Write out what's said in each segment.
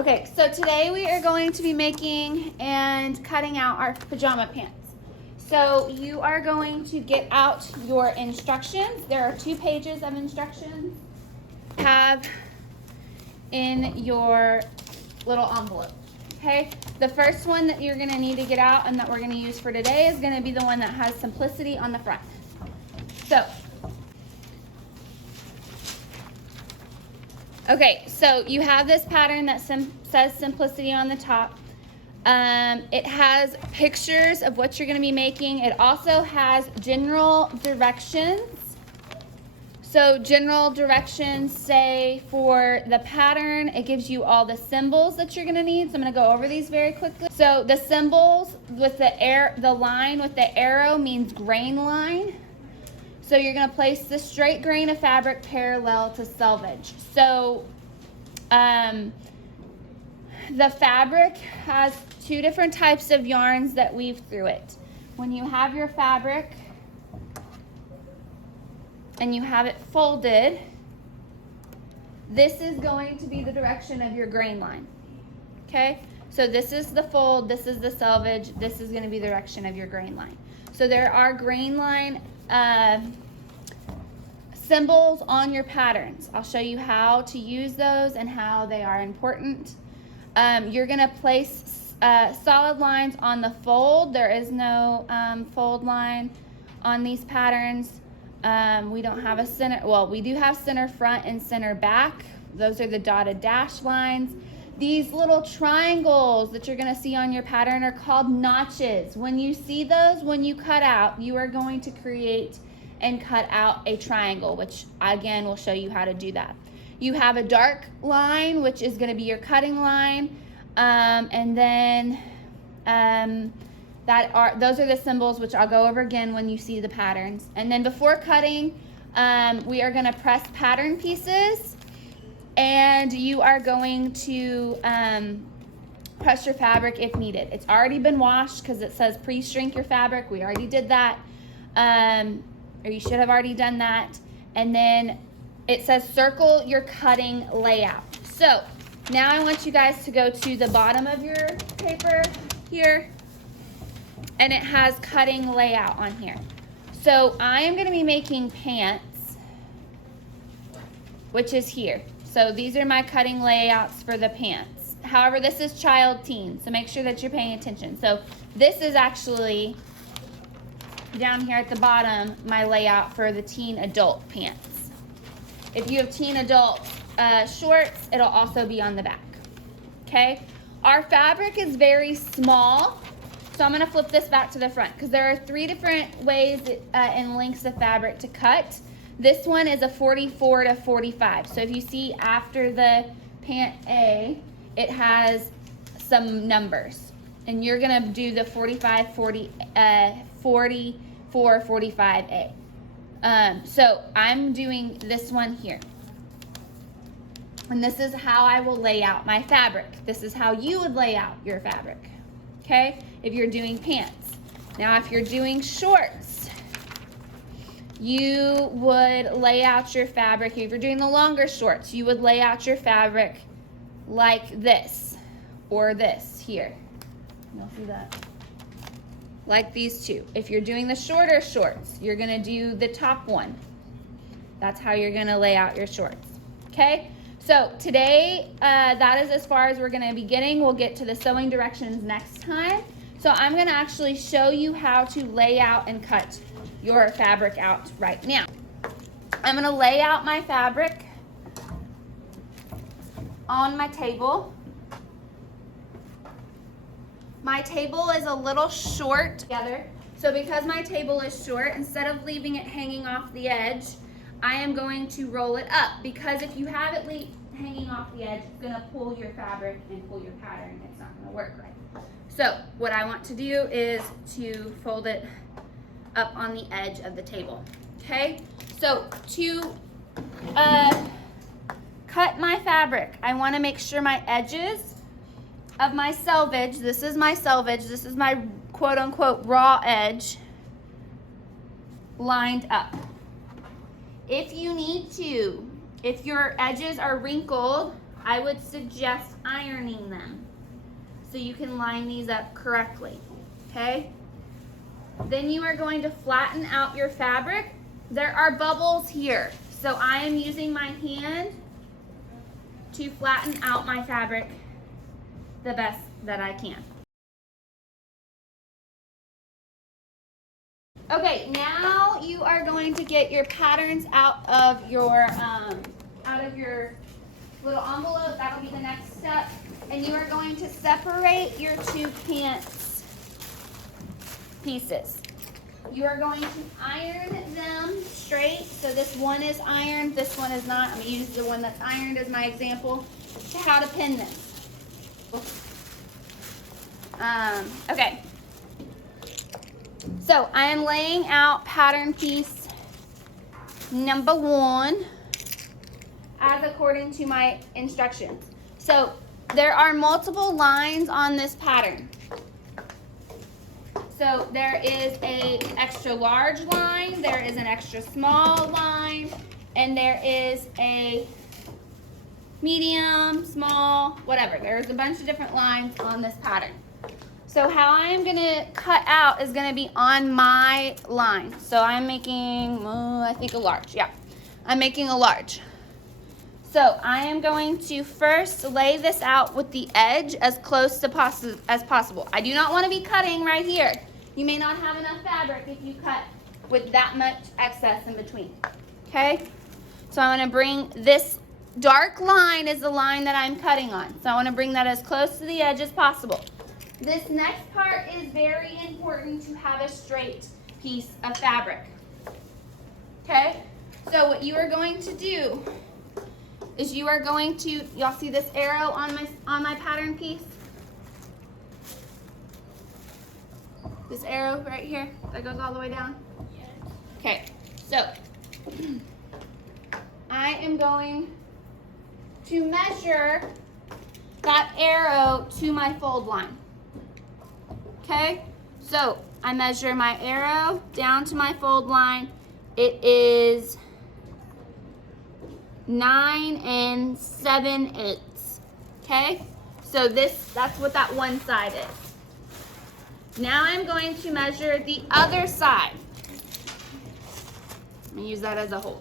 Okay, so today we are going to be making and cutting out our pajama pants. So you are going to get out your instructions. There are 2 pages of instructions you have in your little envelope. Okay, the first one that you're going to need to get out and that we're going to use for today is going to be the one that has simplicity on the front. So okay, so you have this pattern that says simplicity on the top. It has pictures of what you're going to be making. It also has general directions. So general directions say for the pattern, it gives you all the symbols that you're going to need. So I'm going to go over these very quickly. So the symbols with the line with the arrow means grain line. So you're going to place the straight grain of fabric parallel to selvage. So the fabric has 2 different types of yarns that weave through it. When you have your fabric and you have it folded, this is going to be the direction of your grain line. Okay? So this is the fold, this is the selvage, this is going to be the direction of your grain line. So there are grain line symbols on your patterns. I'll show you how to use those and how they are important. You're going to place solid lines on the fold. There is no fold line on these patterns. We don't have a center, well, we do have center front and center back. Those are the dotted dash lines. These little triangles that you're going to see on your pattern are called notches. When you see those, when you cut out, you are going to create and cut out a triangle, which again will show you how to do that. You have a dark line, which is going to be your cutting line, and then those are the symbols, which I'll go over again when you see the patterns. And then before cutting, we are going to press pattern pieces, and you are going to press your fabric if needed. It's already been washed because it says pre-shrink your fabric. We already did that. Or you should have already done that. And then it says circle your cutting layout. So now I want you guys to go to the bottom of your paper here, and it has cutting layout on here. So I am going to be making pants, which is here. So these are my cutting layouts for the pants. However, this is child teen, so make sure that you're paying attention. So this is actually down here at the bottom, my layout for the teen adult pants. If you have teen adult shorts, it'll also be on the back. Okay, our fabric is very small, so I'm going to flip this back to the front because there are 3 different ways and lengths of fabric to cut. This one is a 44 to 45. So if you see after the pant A, it has some numbers, and you're going to do the 45, 40, 44, 45A. So I'm doing this one here. And this is how I will lay out my fabric. This is how you would lay out your fabric, okay, if you're doing pants. Now, if you're doing shorts, you would lay out your fabric. If you're doing the longer shorts, you would lay out your fabric like this or this here. You'll see that. Like these 2. If you're doing the shorter shorts, you're going to do the top one. That's how you're going to lay out your shorts. Okay? So today, that is as far as we're going to be getting. We'll get to the sewing directions next time. So I'm going to actually show you how to lay out and cut your fabric out right now. I'm going to lay out my fabric on my table. My table is a little short together. So because my table is short, instead of leaving it hanging off the edge, I am going to roll it up, because if you have it hanging off the edge, it's going to pull your fabric and pull your pattern. It's not going to work right. So what I want to do is to fold it up on the edge of the table. Okay? So to cut my fabric, I want to make sure my edges of my selvage, this is my selvage, this is my quote-unquote raw edge, lined up. If you need to, if your edges are wrinkled I would suggest ironing them so you can line these up correctly, okay? Then you are going to flatten out your fabric. There are bubbles here, so I am using my hand to flatten out my fabric the best that I can. Okay, now you are going to get your patterns out of your little envelope. That'll be the next step. And you are going to separate your two pants pieces. You are going to iron them straight. So this one is ironed, this one is not. I'm going to use the one that's ironed as my example to how to pin this. Okay. So I am laying out pattern piece number 1 as according to my instructions. So there are multiple lines on this pattern. So there is a extra large line, there is an extra small line, and there is a medium, small, whatever. There's a bunch of different lines on this pattern. So how I am gonna cut out is gonna be on my line. So I'm making, I think a large, yeah. I'm making a large. So I am going to first lay this out with the edge as close to as possible. I do not want to be cutting right here. You may not have enough fabric if you cut with that much excess in between. Okay? So I'm going to bring this dark line is the line that I'm cutting on. So I want to bring that as close to the edge as possible. This next part is very important to have a straight piece of fabric. Okay? So what you are going to do is you are going to, y'all see this arrow on my pattern piece? This arrow right here that goes all the way down? Okay, so I am going to measure that arrow to my fold line. Okay, so I measure my arrow down to my fold line. It is 9 7/8. Okay, so that's what that one side is. Now I'm going to measure the other side. I'm going to use that as a whole.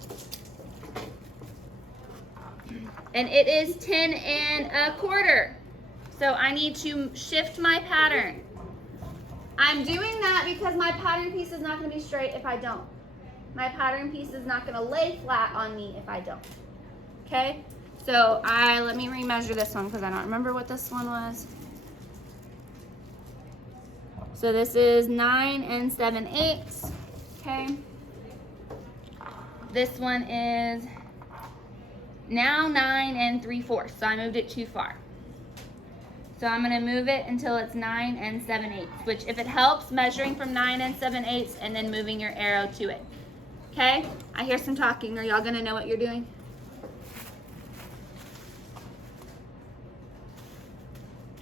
And it is 10 1/4. So I need to shift my pattern. I'm doing that because my pattern piece is not going to be straight if I don't. My pattern piece is not going to lay flat on me if I don't. Okay? So let me remeasure this one because I don't remember what this one was. So this is 9 7/8. Okay? This one is now 9 3/4. So I moved it too far. So I'm going to move it until it's 9 7/8, which if it helps, measuring from 9 7/8 and then moving your arrow to it. Okay? I hear some talking. Are y'all going to know what you're doing?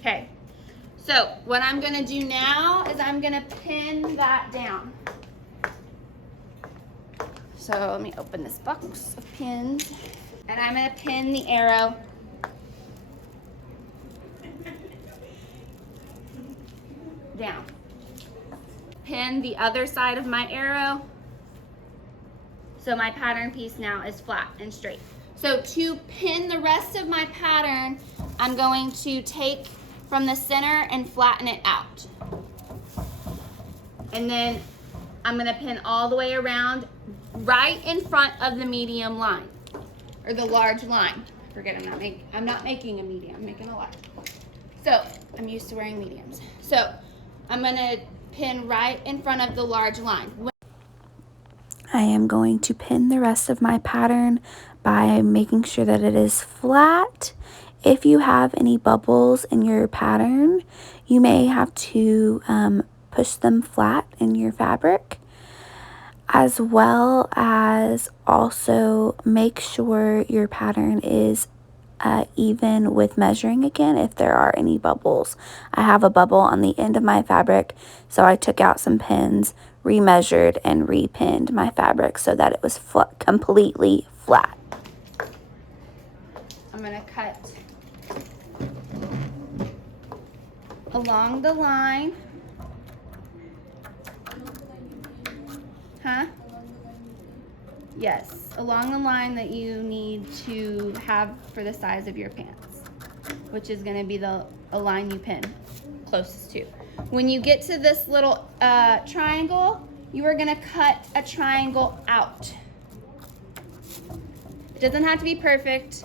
Okay. So what I'm going to do now is I'm going to pin that down. So let me open this box of pins. And I'm going to pin the arrow down. Pin the other side of my arrow. So my pattern piece now is flat and straight. So to pin the rest of my pattern, I'm going to take from the center and flatten it out. And then I'm going to pin all the way around right in front of the medium line or the large line. Forget I'm not making a medium, I'm making a large. So I'm used to wearing mediums. So I'm going to pin right in front of the large line. I am going to pin the rest of my pattern by making sure that it is flat. If you have any bubbles in your pattern, you may have to push them flat in your fabric, as well as also make sure your pattern is even with measuring again if there are any bubbles. I have a bubble on the end of my fabric, so I took out some pins, remeasured, and repinned my fabric so that it was completely flat. I'm going to cut along the line. Huh? Yes, along the line that you need to have for the size of your pants, which is going to be the line you pin closest to. When you get to this little triangle, you are going to cut a triangle out. It doesn't have to be perfect,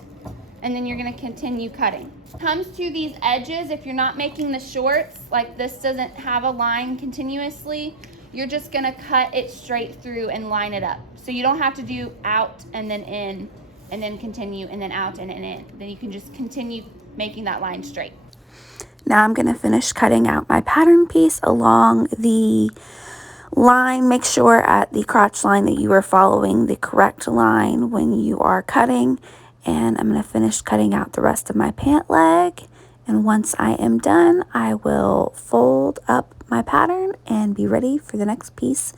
and then you're going to continue cutting. Comes to these edges, if you're not making the shorts, like this doesn't have a line continuously, you're just going to cut it straight through and line it up. So you don't have to do out and then in and then continue and then out and in. Then you can just continue making that line straight. Now I'm going to finish cutting out my pattern piece along the line. Make sure at the crotch line that you are following the correct line when you are cutting. And I'm going to finish cutting out the rest of my pant leg. And once I am done, I will fold up my pattern and be ready for the next piece.